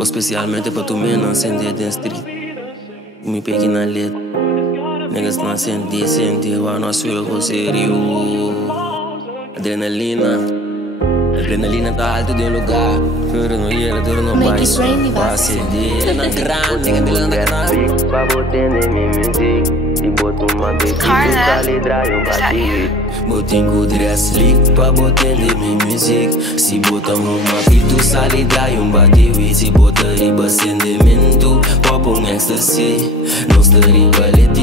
Especialmente para tu não acender dentro street. Me peguei na letra. Negas não acender, o nosso erro sério. Adrenalina tá alto de lugar. Pero não ia, duro não vai. Vai acender na grande, nega dele na grande. Pra botar na minha music. Se boto uma bebida, tá lidrai um batido. Botinho dress slick pra botar na minha music. Se botar uma pito, sai drai um batido. Se botar riba acendimento, pop ecstasy. Não está riba, let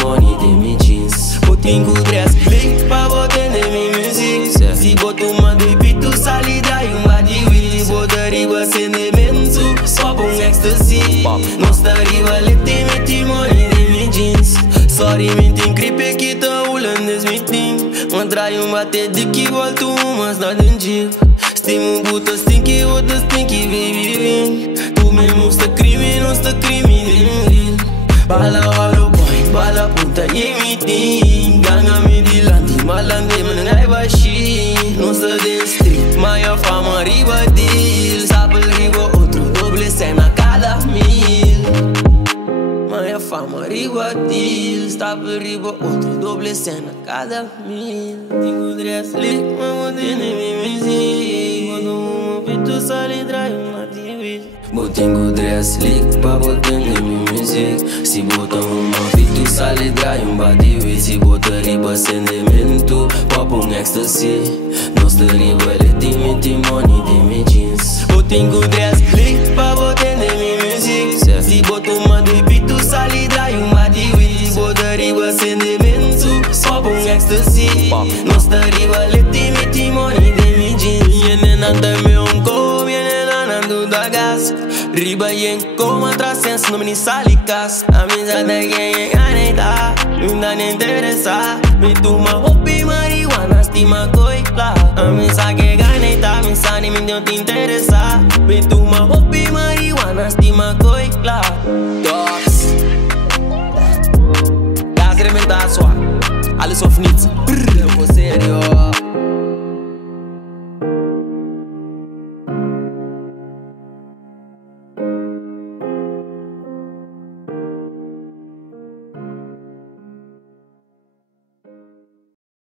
money de me jeans. Botinho dress slick pra botar na minha music. Se botar uma pito, sai drai um batido. Se botar riba acendimento, pop ecstasy. Não está riba, let money de me jeans. Sorry, mintim, creepy que tá rolando esse meeting. Trai bate de que volto umas na dentro. Stimo buta stinky, outra stinky, baby. Tu mesmo está crime, não está crime de bala, hollow boy, bala punta e meeting. Ganga me de lante, malande, manangai baixi. Não está dentro street, maior fama, riba deal. Sabe riba, outro doble cena cada mil. Maior fama, riba deal. Estava riba, outro doble cena cada mil. Tenho dress slick, mas botei na minha music. Boto uma pito, sai drai uma TV. Botinho dress slick pra botar na minha music. Se botar uma pito, sai drai um batido. Se botar riba acendimento, pop ecstasy. Nossa riba, let money de me jeans. Botinho dress slick pra botar na minha music. Se botar uma pito, sai drai um batido. Riba acendimento, pop ecstasy. Nossa riba, let money de me jeans. Viene nada me onco, viene nanando da gas. Riba yen como atrasenso, no me ni salicas. Amizade que ganeta, nunca me interesa. Me toma hopi marihuana, estima coila. Amizade que ganeta, me sani me não te interesa. Me toma hopi marihuana, estima coila.